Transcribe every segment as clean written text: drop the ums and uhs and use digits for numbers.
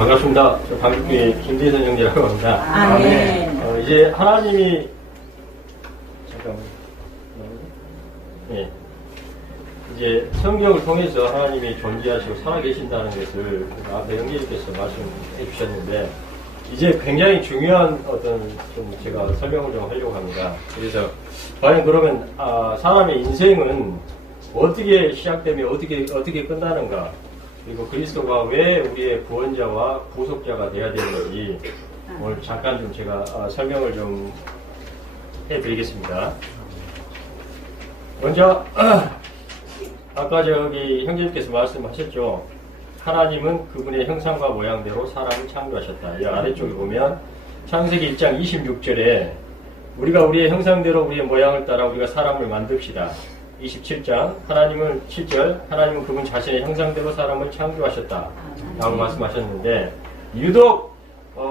반갑습니다. 저 방귀 김대선 형제라고 합니다. 아, 네. 이제 하나님이 잠깐만. 네. 이제 성경을 통해서 하나님이 존재하시고 살아계신다는 것을 앞에 형제님께서 말씀해 주셨는데 이제 굉장히 중요한 어떤 좀 제가 설명을 좀 하려고 합니다. 그래서 과연 그러면 사람의 인생은 어떻게 시작되며 어떻게 끝나는가? 그리고 그리스도가 왜 우리의 구원자와 구속자가 되어야 되는지 오늘 잠깐 좀 제가 설명을 좀 해드리겠습니다. 먼저 아까 저기 형제님께서 말씀하셨죠. 하나님은 그분의 형상과 모양대로 사람을 창조하셨다. 이 아래쪽에 보면 창세기 1장 26절에 우리가 우리의 형상대로 우리의 모양을 따라 우리가 사람을 만듭시다. 27장 하나님은 7절 하나님은 그분 자신의 형상대로 사람을 창조하셨다 라고 말씀하셨는데 유독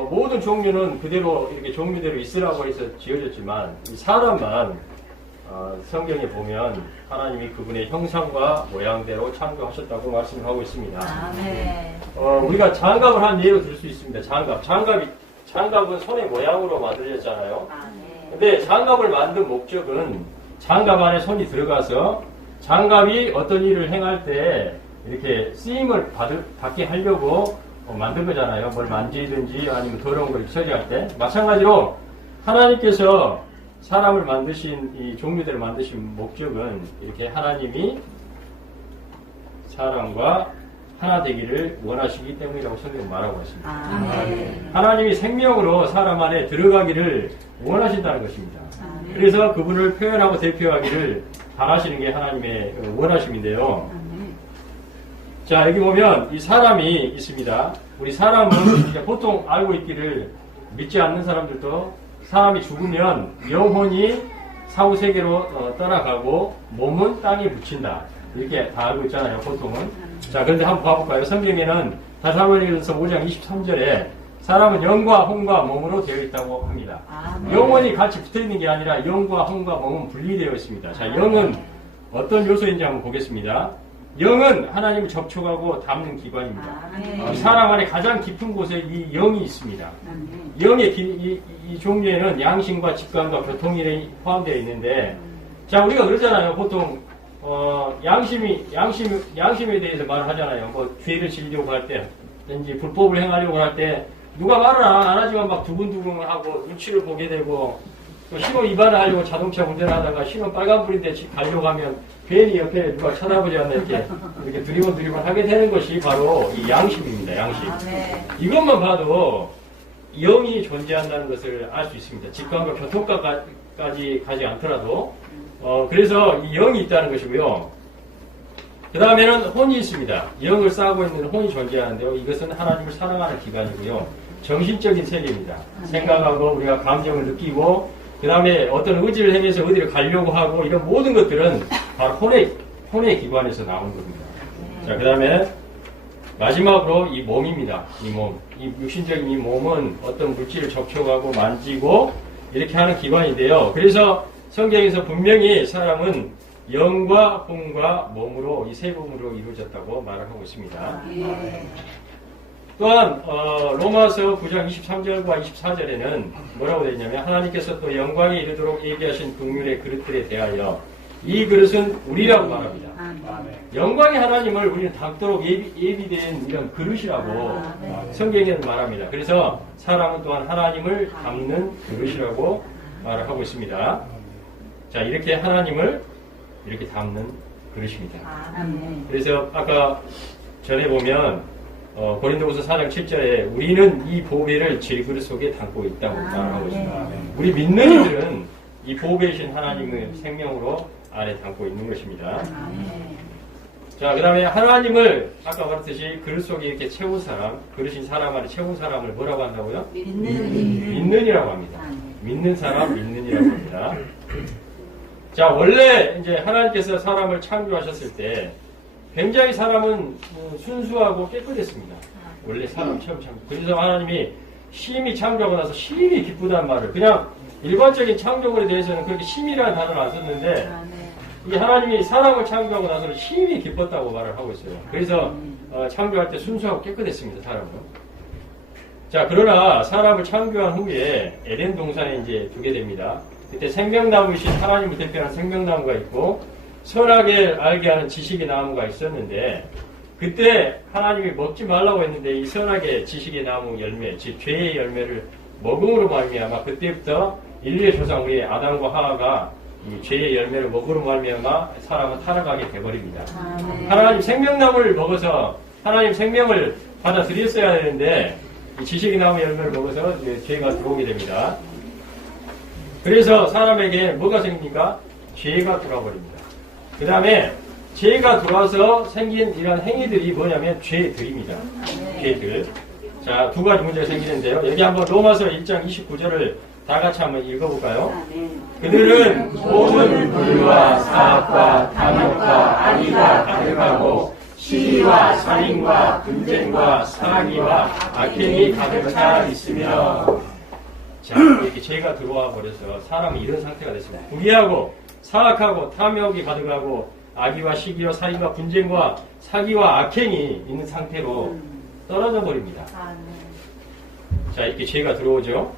모든 종류는 그대로 이렇게 종류대로 있으라고 해서 지어졌지만 이 사람만 성경에 보면 하나님이 그분의 형상과 모양대로 창조하셨다고 말씀하고 있습니다. 네. 우리가 장갑을 한 예로 들 수 있습니다. 장갑은 손의 모양으로 만들어졌잖아요. 네. 근데 장갑을 만든 목적은 장갑 안에 손이 들어가서 장갑이 어떤 일을 행할 때 이렇게 쓰임을 받게 하려고 만든 거잖아요. 뭘 만지든지 아니면 더러운 걸 처리할 때. 마찬가지로 하나님께서 사람을 만드신 이 종류대로 만드신 목적은 이렇게 하나님이 사람과 하나 되기를 원하시기 때문이라고 성경은 말하고 있습니다. 네. 하나님이 생명으로 사람 안에 들어가기를 원하신다는 것입니다. 그래서 그분을 표현하고 대표하기를 바라시는 게 하나님의 원하심인데요. 자, 여기 보면 이 사람이 있습니다. 우리 사람은 보통 알고 있기를 믿지 않는 사람들도 사람이 죽으면 영혼이 사후세계로 떠나가고 몸은 땅에 묻힌다. 이렇게 다 알고 있잖아요, 보통은. 자, 그런데 한번 봐볼까요? 성경에는 다사로니가서 5장 23절에 사람은 영과 혼과 몸으로 되어 있다고 합니다. 영혼이 같이 붙어 있는 게 아니라 영과 혼과 몸은 분리되어 있습니다. 자, 영은 어떤 요소인지 한번 보겠습니다. 영은 하나님을 접촉하고 담는 기관입니다. 사람 안에 가장 깊은 곳에 이 영이 있습니다. 영의 이 종류에는 양심과 직관과 교통이 포함되어 있는데, 자, 우리가 그러잖아요. 보통 양심에 대해서 말을 하잖아요. 뭐 죄를 지으려고 할 때, 왠지 불법을 행하려고 할 때 누가 말을 안 하지만 막 두근두근 하고 눈치를 보게 되고, 또 신호 위반을 하려고 자동차 운전을 하다가 신호 빨간불인데 가려고 하면 괜히 옆에 누가 쳐다보지 않나 이렇게 두리번두리번 하게 되는 것이 바로 이 양심입니다. 양심. 이것만 봐도 영이 존재한다는 것을 알 수 있습니다. 직관과 교통까지 가지 않더라도. 그래서 이 영이 있다는 것이고요. 그 다음에는 혼이 있습니다. 영을 쌓고 있는 혼이 존재하는데요. 이것은 하나님을 사랑하는 기관이고요. 정신적인 세계입니다. 생각하고 우리가 감정을 느끼고 그 다음에 어떤 의지를 행해서 어디를 가려고 하고 이런 모든 것들은 바로 혼의 기관에서 나온 겁니다. 자, 그 다음에 마지막으로 이 몸입니다. 이 몸. 이 육신적인 이 몸은 어떤 물질을 접촉하고 만지고 이렇게 하는 기관인데요. 그래서 성경에서 분명히 사람은 영과 혼과 몸으로 이 세 부분으로 이루어졌다고 말을 하고 있습니다. 또한 로마서 9장 23절과 24절에는 뭐라고 되어 있냐면 하나님께서 또 영광에 이르도록 예비하신 긍휼의 그릇들에 대하여 이 그릇은 우리라고 말합니다. 영광의 하나님을 우리는 담도록 예비된 이런 그릇이라고 성경에는 말합니다. 그래서 사람은 또한 하나님을 담는 그릇이라고 말을 하고 있습니다. 자, 이렇게 하나님을 이렇게 담는 그릇입니다. 그래서 아까 전에 보면 고린도후서 4장 7절에 우리는 이 보배를 질그릇 속에 담고 있다고 말하고 있습니다. 우리 믿는 이들은 이 보배이신 하나님의 생명으로 안에 담고 있는 것입니다. 자, 그 다음에 하나님을 아까 말했듯이 그릇 속에 이렇게 채운 사람, 그릇인 사람 안에 채운 사람을 뭐라고 한다고요? 믿는이라고 합니다. 믿는 사람, 믿는이라고 합니다. 자, 원래 이제 하나님께서 사람을 창조하셨을 때 굉장히 사람은 순수하고 깨끗했습니다. 원래 사람 처음 창조. 그래서 하나님이 심히 창조하고 나서 심히 기쁘다는 말을 그냥 일반적인 창조물에 대해서는 그렇게 심이라는 단어를 안 썼는데 이 하나님이 사람을 창조하고 나서는 심히 기뻤다고 말을 하고 있어요. 그래서 창조할 때 순수하고 깨끗했습니다. 사람은. 자, 그러나 사람을 창조한 후에 에덴 동산에 이제 두게 됩니다. 그때 생명나무이신 하나님을 대표하는 생명나무가 있고 선하게 알게 하는 지식의 나무가 있었는데 그때 하나님이 먹지 말라고 했는데 이 선하게 지식의 나무 열매, 즉 죄의 열매를 먹음으로 말미암아 그때부터 인류의 조상 우리 아담과 하와가 이 죄의 열매를 먹으로 말미암아 사람은 타락하게 돼버립니다. 하나님 생명나무를 먹어서 하나님 생명을 받아들였어야 되는데 이 지식의 나무 열매를 먹어서 이제 죄가 들어오게 됩니다. 그래서 사람에게 뭐가 생깁니까? 죄가 들어와버립니다. 그 다음에 죄가 들어와서 생긴 이런 행위들이 뭐냐면 죄들입니다. 죄들. 자, 두 가지 문제가 생기는데요. 여기 한번 로마서 1장 29절을 다 같이 한번 읽어볼까요? 그들은 모든 불의와 사악과 탐욕과 악의가 가득하고 시기와 살인과 분쟁과 사기와 악행이 가득 차 있으며 자, 이렇게 죄가 들어와 버려서 사람이 이런 상태가 됐습니다. 불의하고 사악하고 탐욕이 가득하고 악의와 시기와 살인과 분쟁과 사기와 악행이 있는 상태로 떨어져 버립니다. 자, 이렇게 죄가 들어오죠.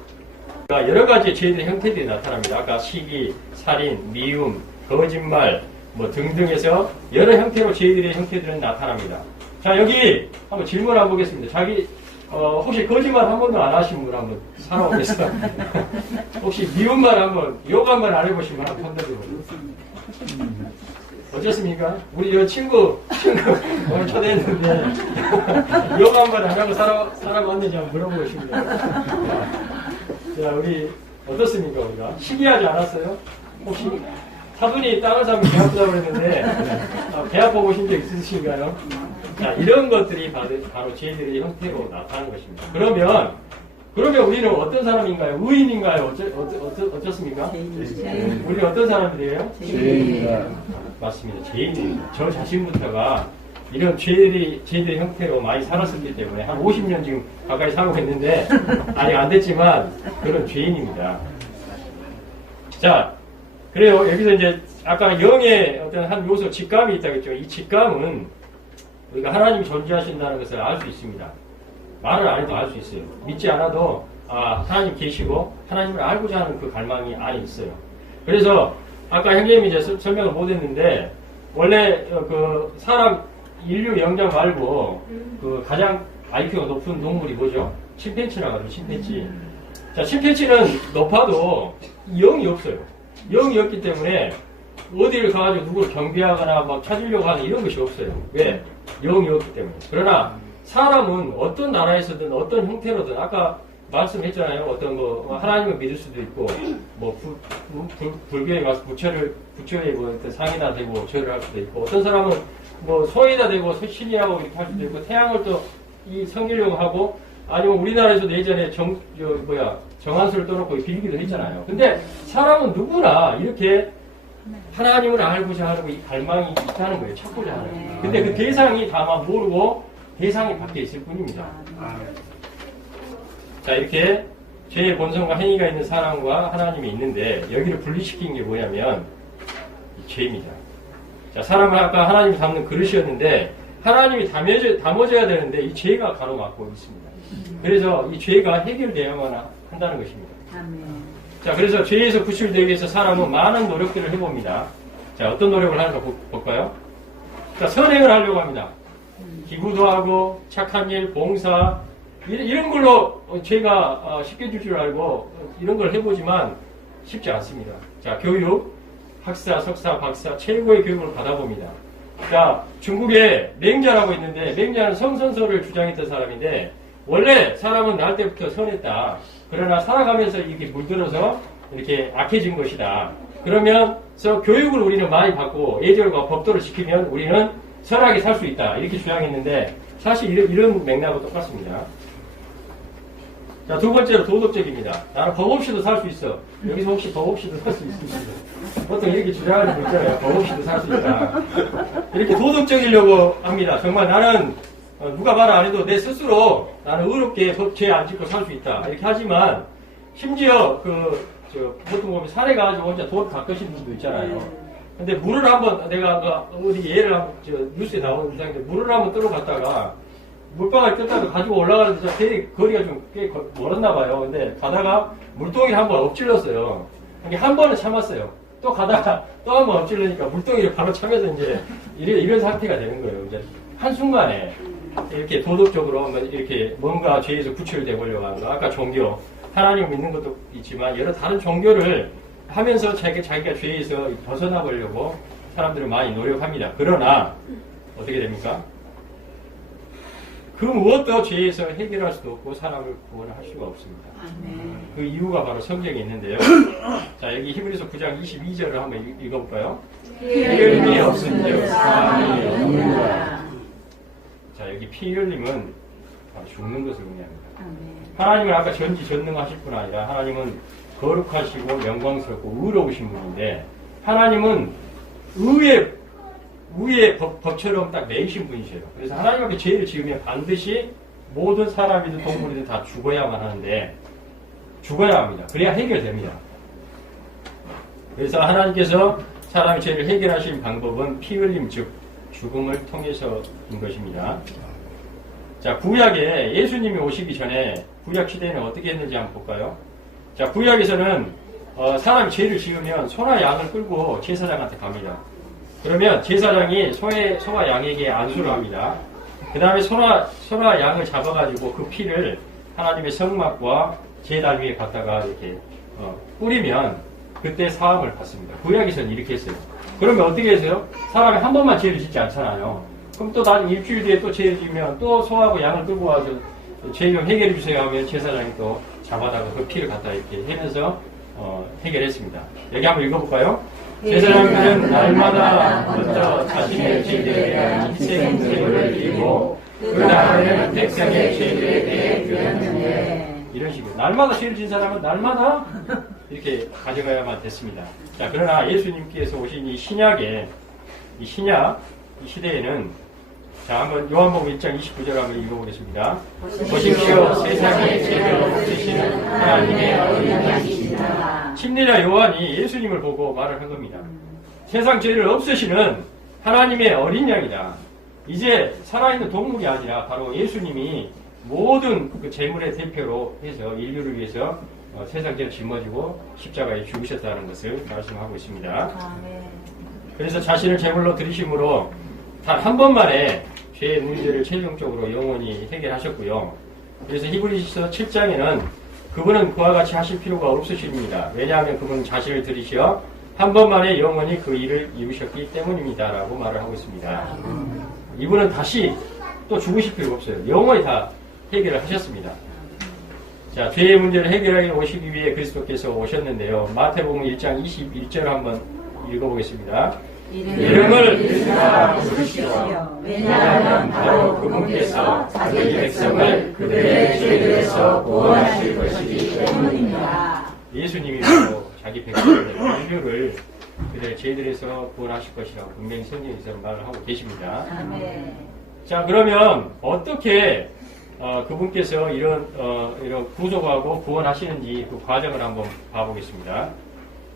여러 가지 죄들의 형태들이 나타납니다. 아까 시기, 살인, 미움, 거짓말 뭐 등등해서 여러 형태로 죄들의 형태들은 나타납니다. 자, 여기 한번 질문 한번 보겠습니다. 자기 혹시 거짓말 한 번도 안 하신 분 한번 살아오겠어요? 혹시 미움말 한번 욕 한번 안 해보신 분 한번 판단해보세요. 어쨌습니까? 우리 여 친구 오늘 초대했는데 욕 한번 안 하고 살아왔는지 한번 물어보고 싶네요. 자, 우리 어떻습니까? 우리가 시기하지 않았어요? 혹시 사돈이 땅을 사면 배 아프다고 그랬는데 배 아파보신 적 있으신가요? 자, 이런 것들이 바로 죄들의 형태로 나타나는 것입니다. 그러면 우리는 어떤 사람인가요? 의인인가요? 어떻습니까? 우리는 어떤 사람들이에요? 죄인입니다. 맞습니다. 죄인입니다. 저 자신부터가 이런 죄들의 형태로 많이 살았었기 때문에 한 50년 지금 가까이 살고 있는데 아직 안 됐지만 그런 죄인입니다. 자, 그래요. 여기서 이제 아까 영의 어떤 한 요소 직감이 있다고 했죠. 이 직감은 우리가 하나님이 존재하신다는 것을 알 수 있습니다. 말을 안 해도 알 수 있어요. 믿지 않아도 하나님 계시고 하나님을 알고자 하는 그 갈망이 안에 있어요. 그래서 아까 형님이 이제 설명을 못했는데 원래 그 사람 인류 영장 말고 그 가장 IQ가 높은 동물이 뭐죠? 침팬지라고 하죠. 침팬지. 자, 침팬지는 높아도 영이 없어요. 영이 없기 때문에 어디를 가가지고 누구를 경비하거나 막 찾으려고 하는 이런 것이 없어요. 왜? 영이 없기 때문에. 그러나 사람은 어떤 나라에서든 어떤 형태로든 아까 말씀했잖아요. 어떤 뭐 하나님을 믿을 수도 있고 뭐 불교에 와서 부처의 뭐 어떤 상이나 되고 절을 할 수도 있고 어떤 사람은 뭐 소이다 되고 신이라고 이렇게 할 수도 있고 태양을 또 섬기려고 하고 아니면 우리나라에서도 예전에 정한수를 떠놓고 빌기도 했잖아요. 근데 사람은 누구나 이렇게 하나님을 알고자 하는 이 갈망이 있다는 거예요. 찾고자 하는 거예요. 근데 그 대상이 다만 모르고 대상이 밖에 있을 뿐입니다. 자, 이렇게 죄의 본성과 행위가 있는 사람과 하나님이 있는데 여기를 분리시킨 게 뭐냐면 죄입니다. 자, 사람은 아까 하나님이 담는 그릇이었는데 하나님이 담아줘야 되는데 이 죄가 가로막고 있습니다. 그래서 이 죄가 해결되어야만 한다는 것입니다. 자, 그래서 죄에서 구출되기 위해서 사람은 많은 노력들을 해봅니다. 자, 어떤 노력을 하는가 볼까요? 자, 선행을 하려고 합니다. 기구도 하고 착한 일, 봉사 이런 걸로 죄가 쉽게 줄 줄 알고 이런 걸 해보지만 쉽지 않습니다. 자, 교육, 학사, 석사, 박사 최고의 교육을 받아봅니다. 자, 중국에 맹자라고 있는데 맹자는 성선설을 주장했던 사람인데 원래 사람은 날 때부터 선했다. 그러나 살아가면서 이렇게 물들어서 이렇게 악해진 것이다. 그러면서 교육을 우리는 많이 받고 예절과 법도를 지키면 우리는 선하게 살 수 있다. 이렇게 주장했는데 사실 이런 맥락과 똑같습니다. 자, 두 번째로 도덕적입니다. 나는 법 없이도 살 수 있어. 여기서 혹시 법 없이도 살 수 있습니다. 보통 이렇게 주장하는 분 있잖아요. 법 없이도 살 수 있다. 이렇게 도덕적이려고 합니다. 정말 나는 누가 말 안 해도 내 스스로 나는 의롭게 죄 안 짓고 살 수 있다. 이렇게 하지만 심지어 보통 보면 산에 가가지고 혼자 돌 닦으시는 분도 있잖아요. 근데 물을 한번 내가 어디 예를 한번 뉴스에 나오는 이상인데 물을 한번 들어갔다가 물방울 꼈다가 가지고 올라가는데 되게 거리가 좀 꽤 멀었나 봐요. 근데 가다가 물동이를 한번 엎질렀어요. 한 번은 참았어요. 또 가다가 또 한 번 엎질르니까 물동이를 바로 참여서 이제 이런 상태가 되는 거예요. 이제 한순간에 이렇게 도덕적으로 이렇게 뭔가 죄에서 구출되려고 하는 거. 아까 종교, 하나님을 믿는 것도 있지만 여러 다른 종교를 하면서 자기가 죄에서 벗어나 보려고 사람들은 많이 노력합니다. 그러나 어떻게 됩니까? 그 무엇도 죄에서 해결할 수도 없고 사람을 구원할 수가 없습니다. 그 이유가 바로 성경에 있는데요. 자, 여기 히브리서 9장 22절을 한번 읽어볼까요? 피 흘림이 없은즉 사함이 없느니라. 자, 여기 피 흘림은 죽는 것을 의미합니다. 하나님은 아까 전지전능하실 뿐 아니라 하나님은 거룩하시고 영광스럽고 의로우신 분인데 하나님은 의의 법처럼 딱 매이신 분이세요. 그래서 하나님 앞에 죄를 지으면 반드시 모든 사람이든 동물이든 다 죽어야만 하는데 죽어야 합니다. 그래야 해결됩니다. 그래서 하나님께서 사람의 죄를 해결하신 방법은 피 흘림 즉 죽음을 통해서인 것입니다. 자, 구약에 예수님이 오시기 전에 구약 시대에는 어떻게 했는지 한번 볼까요? 자, 구약에서는 사람이 죄를 지으면 소나 양을 끌고 제사장한테 갑니다. 그러면 제사장이 소와 양에게 안수를 합니다. 그 다음에 소나 양을 잡아가지고 그 피를 하나님의 성막과 제단 위에 갖다가 이렇게 뿌리면 그때 사함을 받습니다. 구약에서는 이렇게 했어요. 그러면 어떻게 했어요? 사람이 한 번만 죄를 짓지 않잖아요. 그럼 또 나중 일주일 뒤에 또 죄를 지으면 또 소하고 양을 끌고 와서 죄 좀 해결해 주세요 하면 제사장이 또 잡아다가 그 피를 갖다 이렇게 해면서 해결했습니다. 여기 한번 읽어볼까요? 제사장들은 날마다 먼저 자신의 죄들에 대한 희생 제물을 드리고 그 다음에는 백성의 죄들에 대해 드렸는데 이런 식으로 날마다 죄를 진 사람은 날마다 이렇게 가져가야만 됐습니다. 자, 그러나 예수님께서 오신 이 신약의 이 시대에는 자, 한번 요한복음 1장 29절 한번 읽어보겠습니다. 보십시오, 세상의 죄를 없으시는 하나님의 어린 양이십니다. 침례자 요한이 예수님을 보고 말을 한 겁니다. 세상 죄를 없으시는 하나님의 어린 양이다. 이제 살아있는 동물이 아니라 바로 예수님이 모든 그 재물의 대표로 해서 인류를 위해서 세상 죄를 짊어지고 십자가에 죽으셨다는 것을 말씀하고 있습니다. 그래서 자신을 제물로 드리심으로 단 한 번만에 죄의 문제를 최종적으로 영원히 해결하셨고요. 그래서 히브리서 7장에는 그분은 그와 같이 하실 필요가 없으십니다. 왜냐하면 그분은 자신을 들이시어 한 번만에 영원히 그 일을 이루셨기 때문입니다. 라고 말을 하고 있습니다. 이분은 다시 또 죽으실 필요가 없어요. 영원히 다 해결을 하셨습니다. 자, 죄의 문제를 해결하기 오시기 위해 그리스도께서 오셨는데요. 마태복음 1장 21절 한번 읽어보겠습니다. 이름을 일으켜 부르시오. 왜냐하면 바로 그분께서 자기 백성을 그들의 죄들에서 구원하실 것이기 때문입니다. 예수님이 바로 자기 백성의 인류를 그들의 죄들에서 구원하실 것이라고 분명히 성경에서 말을 하고 계십니다. 자, 그러면 어떻게 그분께서 이런 구속하고 구원하시는지 그 과정을 한번 봐보겠습니다.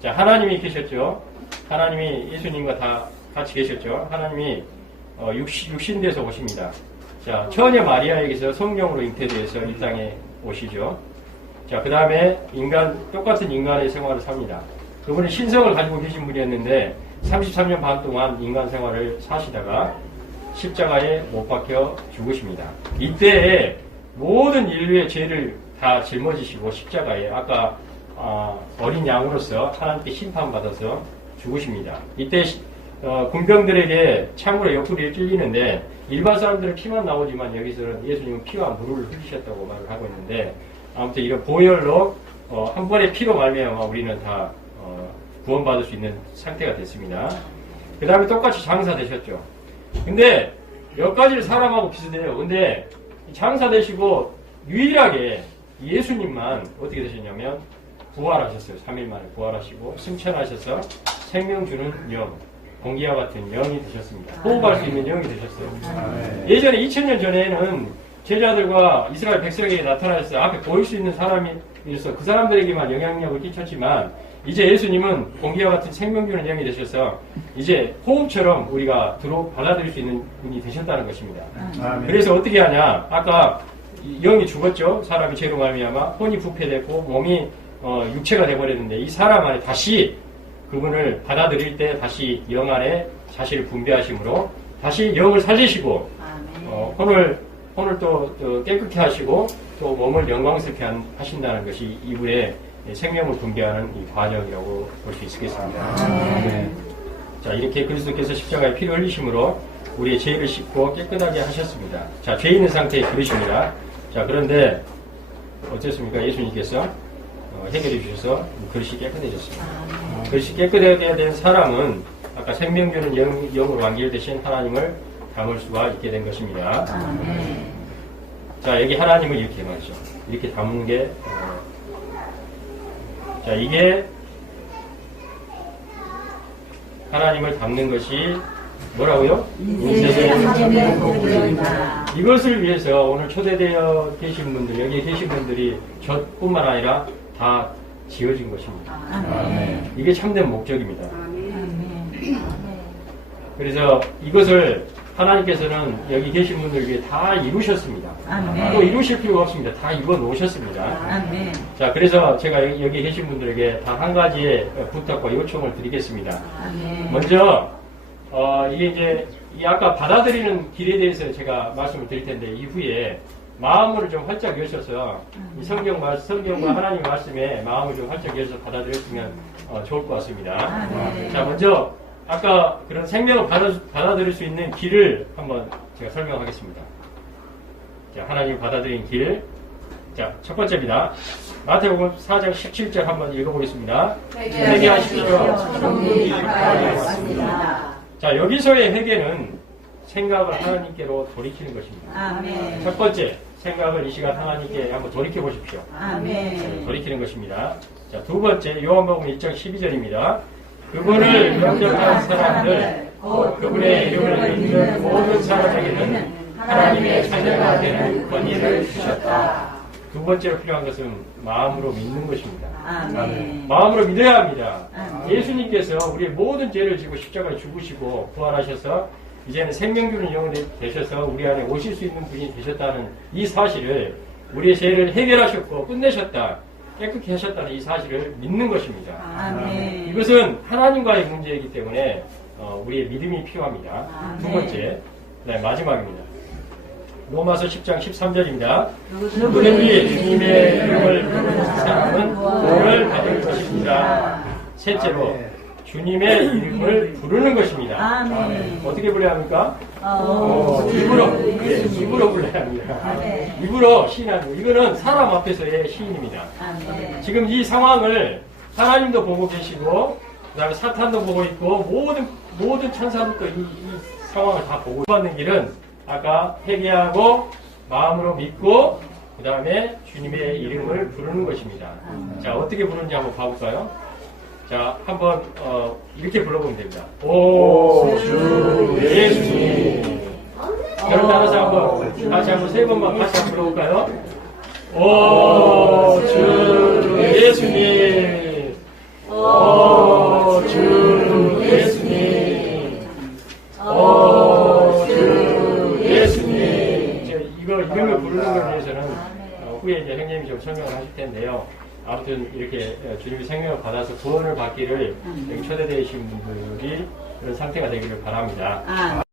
자, 하나님이 계셨죠. 하나님이 예수님과 다 같이 계셨죠. 하나님이 육신돼서 오십니다. 자, 처녀 마리아에게서 성령으로 잉태되어서 이 땅에 오시죠. 자, 그 다음에 똑같은 인간의 생활을 삽니다. 그분은 신성을 가지고 계신 분이었는데 33년 반 동안 인간 생활을 사시다가 십자가에 못 박혀 죽으십니다. 이때에 모든 인류의 죄를 다 짊어지시고 십자가에 아까 어린 양으로서 하나님께 심판받아서 죽으십니다. 이때 군병들에게 창으로 옆구리를 찔리는데 일반 사람들은 피만 나오지만 여기서는 예수님은 피와 물을 흘리셨다고 말을 하고 있는데 아무튼 이런 보혈로 한 번의 피로 말미암아 우리는 다 구원받을 수 있는 상태가 됐습니다. 그 다음에 똑같이 장사되셨죠. 근데 몇 가지를 사람하고 비슷해요. 근데 장사되시고 유일하게 예수님만 어떻게 되셨냐면 부활하셨어요. 3일 만에 부활하시고 승천하셔서 생명 주는 영, 공기와 같은 영이 되셨습니다. 호흡할 수 있는 영이 되셨어요. 예전에 2000년 전에는 제자들과 이스라엘 백성에게 나타나셨어요. 앞에 보일 수 있는 사람이어서 그 사람들에게만 영향력을 끼쳤지만 이제 예수님은 공기와 같은 생명 주는 영이 되셔서 이제 호흡처럼 우리가 받아들일 수 있는 분이 되셨다는 것입니다. 아멘. 그래서 어떻게 하냐? 아까 영이 죽었죠. 사람이 죄로 말미암아 혼이 부패되고 몸이 육체가 돼버렸는데 이 사람 안에 다시 그분을 받아들일 때 다시 영 안에 자신을 분배하심으로 다시 영을 살리시고 혼을 또 깨끗게 하시고 또 몸을 영광스럽게 하신다는 것이 이후에 생명을 분배하는 이 과정이라고 볼 수 있겠습니다. 자, 이렇게 그리스도께서 십자가에 피를 흘리심으로 우리의 죄를 씻고 깨끗하게 하셨습니다. 자, 죄 있는 상태의 그릇입니다. 자, 그런데 어쨌습니까? 예수님께서 해결해 주셔서 그릇이 깨끗해졌습니다. 그릇이 깨끗하게 된 사람은 아까 생명 주는 영으로 완결되신 하나님을 담을 수가 있게 된 것입니다. 자, 여기 하나님을 이렇게 말이죠. 이렇게 담는 게 자, 이게 하나님을 담는 것이 뭐라고요? 인생의 목적입니다. 이것을 위해서 오늘 초대되어 계신 분들, 여기 계신 분들이 저뿐만 아니라 다 지어진 것입니다. 아멘. 이게 참된 목적입니다. 그래서 이것을 하나님께서는 여기 계신 분들 위해 다 이루셨습니다. 또 이루실 필요가 없습니다. 다 이루어 놓으셨습니다. 자, 그래서 제가 여기 계신 분들에게 단 한 가지의 부탁과 요청을 드리겠습니다. 먼저 이게 이제 아까 받아들이는 길에 대해서 제가 말씀을 드릴 텐데 이후에 마음을 좀 활짝 여셔서 이 성경과 하나님 말씀에 마음을 좀 활짝 여셔서 받아들였으면 좋을 것 같습니다. 자, 먼저 아까 그런 생명을 받아들일 수 있는 길을 한번 제가 설명하겠습니다. 자, 하나님 받아들인 길. 자, 첫 번째입니다. 마태복음 4장 17절 한번 읽어보겠습니다. 회개하십시오. 천국이 가까이 왔습니다. 자, 여기서의 회개는 생각을 하나님께로 돌이키는 것입니다. 첫 번째, 생각을 이 시간 하나님께 한번 돌이켜 보십시오. 돌이키는 것입니다. 자, 두 번째, 요한복음 1장 12절입니다. 그분을 영접한 사람들, 그분의 이름을 믿는 모든 사람에게는 하나님의 자녀가 되는 권위를 주셨다. 두 번째로 필요한 것은 마음으로 믿는 것입니다. 마음으로 믿어야 합니다. 예수님께서 우리의 모든 죄를 지고 십자가에 죽으시고 부활하셔서 이제는 생명 주는 영혼이 되셔서 우리 안에 오실 수 있는 분이 되셨다는 이 사실을 우리의 죄를 해결하셨고 끝내셨다. 깨끗게 하셨다는 이 사실을 믿는 것입니다. 이것은 하나님과의 문제이기 때문에 우리의 믿음이 필요합니다. 두 번째, 네, 마지막입니다. 로마서 10장 13절입니다. 누구든지 주님의 이름을 부르는 사람은 구원을 받을 것입니다. 셋째로 주님의 이름을 부르는 것입니다. 어떻게 불러야 합니까? 입으로 불러야 합니다. 입으로 시인하고 이거는 사람 앞에서의 시인입니다. 지금 이 상황을 하나님도 보고 계시고 그 다음에 사탄도 보고 있고 모든 천사들도 이 상황을 다 보고 받는 길은 아까 회개하고 마음으로 믿고 그 다음에 주님의 이름을 부르는 것입니다. 자, 어떻게 부르는지 한번 봐볼까요? 자, 한번 이렇게 불러보면 됩니다. 오 주 예수님. 저를 따라서 다시 한번 세 번만 같이 한번 불러볼까요? 오 주 예수님. 오 주 예수님. 오 주 예수님. 이거 이름을 부르는 것에 대해서는 후에 이제 형님이 좀 설명을 하실 텐데요. 아무튼 이렇게 주님의 생명을 받아서 구원을 받기를 여기 초대되신 분들이 그런 상태가 되기를 바랍니다.